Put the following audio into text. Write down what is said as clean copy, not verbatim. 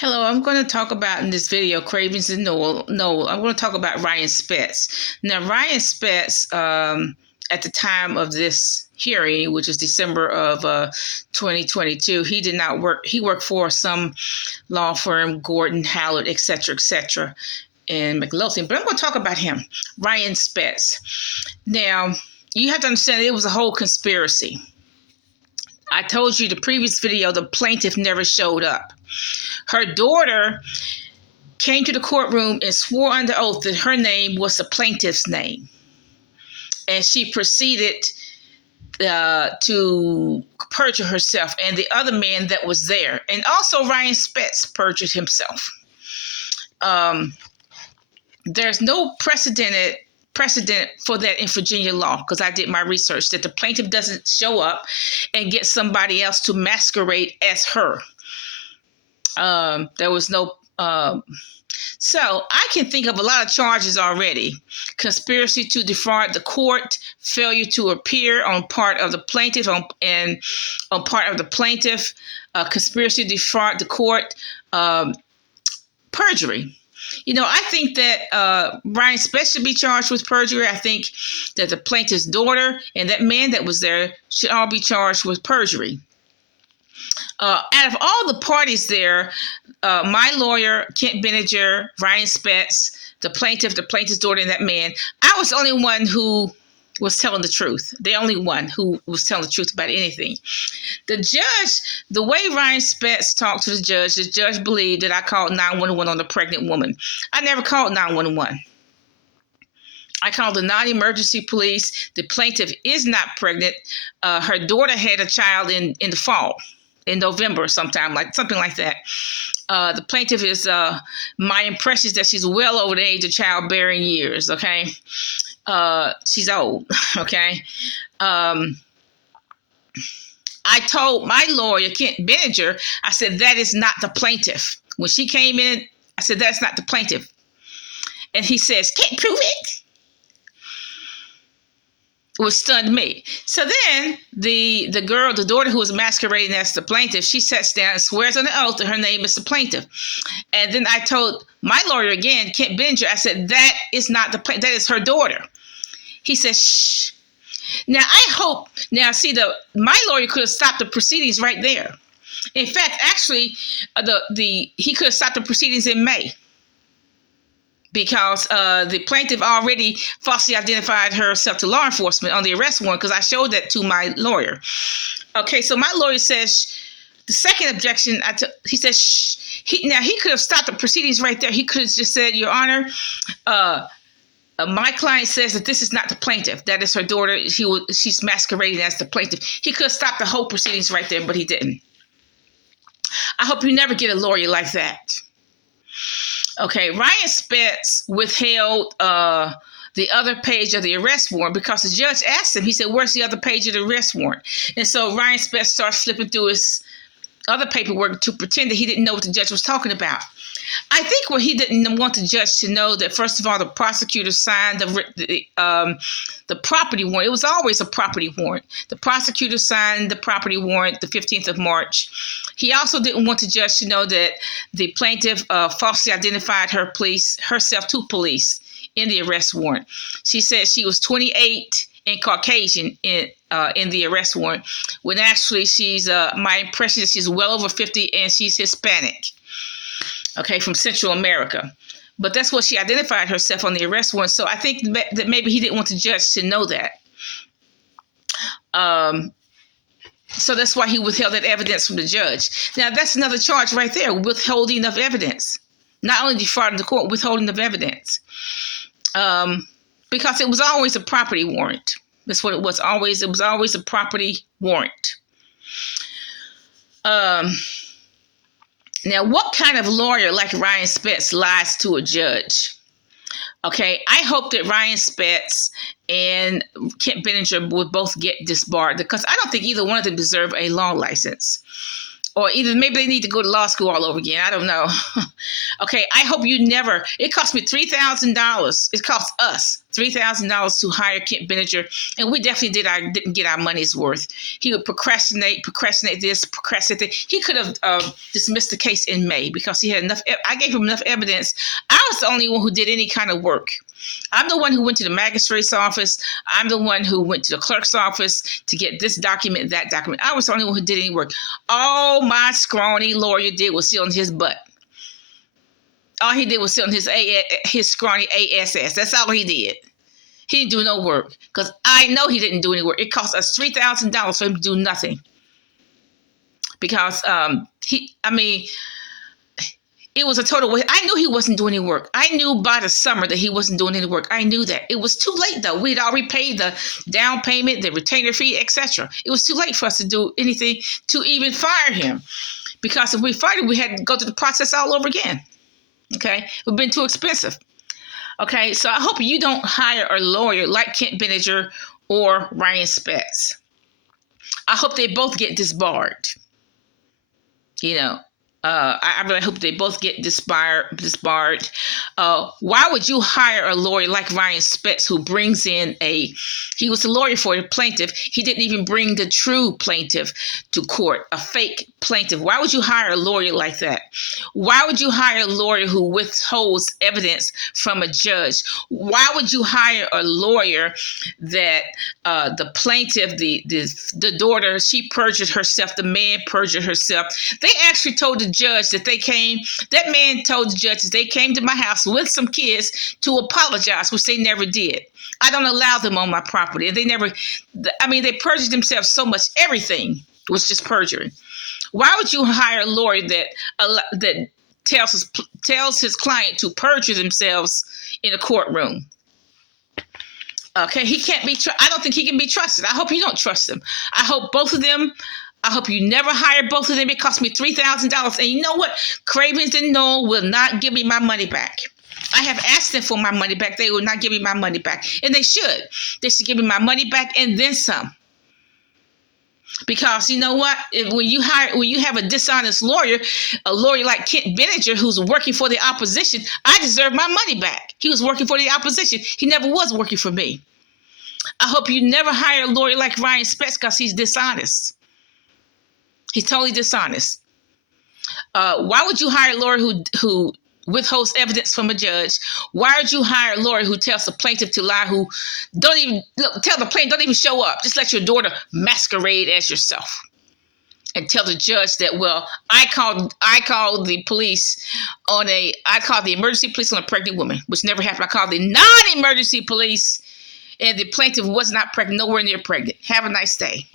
Hello, I'm going to talk about in this video Cravings and Noel. I'm going to talk about Ryan Spetz. Now, Ryan Spetz, at the time of this hearing, which is December of 2022, he did not work. He worked for some law firm, Gordon, Howard, etc., in Midlothian. But I'm going to talk about him, Ryan Spetz. Now, you have to understand it was a whole conspiracy. I told you the previous video, the plaintiff never showed up. Her daughter came to the courtroom and swore under oath that her name was the plaintiff's name. And she proceeded to perjure herself and the other man that was there. And also Ryan Spetz perjured himself. There's no precedent for that in Virginia law, because I did my research, that the plaintiff doesn't show up and get somebody else to masquerade as her. There was no so I can think of a lot of charges already: conspiracy to defraud the court, failure to appear on part of the plaintiff, conspiracy to defraud the court, perjury. You know, I think that Ryan Spetz should be charged with perjury. I think that the plaintiff's daughter and that man that was there should all be charged with perjury. Out of all the parties there, my lawyer, Kent Benninger, Ryan Spetz, the plaintiff's daughter, and that man, I was the only one who was telling the truth. The only one who was telling the truth about anything. The judge, the way Ryan Spetz talked to the judge believed that I called 911 on the pregnant woman. I never called 911. I called the non-emergency police. The plaintiff is not pregnant. Her daughter had a child in the fall, in November, something like that. The plaintiff is, my impression is that she's well over the age of childbearing years, okay? She's old, okay? I told my lawyer, Kent Benninger, I said, that is not the plaintiff. When she came in, I said, that's not the plaintiff. And he says, can't prove it. Which stunned me. So then the daughter who was masquerading as the plaintiff, she sits down and swears on the oath that her name is the plaintiff. And then I told my lawyer again, Kent Benninger, I said, that is not the plaintiff, that is her daughter. He said, shh. Now my lawyer could have stopped the proceedings right there. In fact, actually, he could have stopped the proceedings in May, because the plaintiff already falsely identified herself to law enforcement on the arrest warrant, because I showed that to my lawyer. Okay, so my lawyer says, the second objection, he says, shh. He could have stopped the proceedings right there. He could have just said, Your Honor, my client says that this is not the plaintiff. That is her daughter. She's masquerading as the plaintiff. He could have stopped the whole proceedings right there, but he didn't. I hope you never get a lawyer like that. Okay, Ryan Spetz withheld the other page of the arrest warrant because the judge asked him. He said, where's the other page of the arrest warrant? And so Ryan Spetz starts flipping through his other paperwork to pretend that he didn't know what the judge was talking about. I think what he didn't want the judge to know, that first of all, the prosecutor signed the property warrant. It was always a property warrant. The prosecutor signed the property warrant the 15th of March. He also didn't want the judge to know that the plaintiff falsely identified herself to police in the arrest warrant. She said she was 28 and Caucasian in the arrest warrant, when actually my impression is she's well over 50 and she's Hispanic. Okay, from Central America. But that's what she identified herself on the arrest warrant. So I think that maybe he didn't want the judge to know that. So that's why he withheld that evidence from the judge. Now, that's another charge right there, withholding of evidence. Not only defrauding the court, withholding of evidence. Because it was always a property warrant. That's what it was. It was always a property warrant. Now, what kind of lawyer like Ryan Spetz lies to a judge? Okay, I hope that Ryan Spetz and Kent Benninger would both get disbarred, because I don't think either one of them deserve a law license. Or either maybe they need to go to law school all over again. I don't know. Okay, I hope you never. It cost me $3,000. It cost us $3,000 to hire Kent Benninger, and we definitely didn't get our money's worth. He would procrastinate this, procrastinate that. He could have dismissed the case in May because he had enough. I gave him enough evidence. I was the only one who did any kind of work. I'm the one who went to the magistrate's office. I'm the one who went to the clerk's office to get this document, that document. I was the only one who did any work. All my scrawny lawyer did was sit on his butt. All he did was sit on his scrawny ASS. That's all he did. He didn't do no work because I know he didn't do any work. It cost us $3,000 for him to do nothing because it was a total waste. I knew he wasn't doing any work. I knew by the summer that he wasn't doing any work. I knew that. It was too late, though. We'd already paid the down payment, the retainer fee, etc. It was too late for us to do anything to even fire him. Because if we fired him, we had to go through the process all over again. Okay? It would have been too expensive. Okay? So I hope you don't hire a lawyer like Kent Benninger or Ryan Spetz. I hope they both get disbarred. I really hope they both get disbarred. Why would you hire a lawyer like Ryan Spetz who brings in he was a lawyer for the plaintiff. He didn't even bring the true plaintiff to court, a fake plaintiff. Why would you hire a lawyer like that? Why would you hire a lawyer who withholds evidence from a judge? Why would you hire a lawyer that the plaintiff, the daughter, she perjured herself, the man perjured herself? They actually told the judge that man told the judge that they came to my house with some kids to apologize, which they never did. I don't allow them on my property. And they perjured themselves so much. Everything was just perjury. Why would you hire a lawyer that tells his client to perjure themselves in a courtroom? Okay, he can't be. I don't think he can be trusted. I hope you don't trust him. I hope you never hire both of them. It cost me $3,000. And you know what? Cravens and Noel will not give me my money back. I have asked them for my money back. They will not give me my money back. And they should. They should give me my money back and then some. Because you know what? When you have a dishonest lawyer, a lawyer like Kent Benninger who's working for the opposition, I deserve my money back. He was working for the opposition. He never was working for me. I hope you never hire a lawyer like Ryan Spetz because he's dishonest. He's totally dishonest. Why would you hire a lawyer who withholds evidence from a judge? Why would you hire a lawyer who tells the plaintiff to lie, who tell the plaintiff don't even show up? Just let your daughter masquerade as yourself. And tell the judge that, well, I called the police I called the emergency police on a pregnant woman, which never happened. I called the non-emergency police, and the plaintiff was not pregnant, nowhere near pregnant. Have a nice day.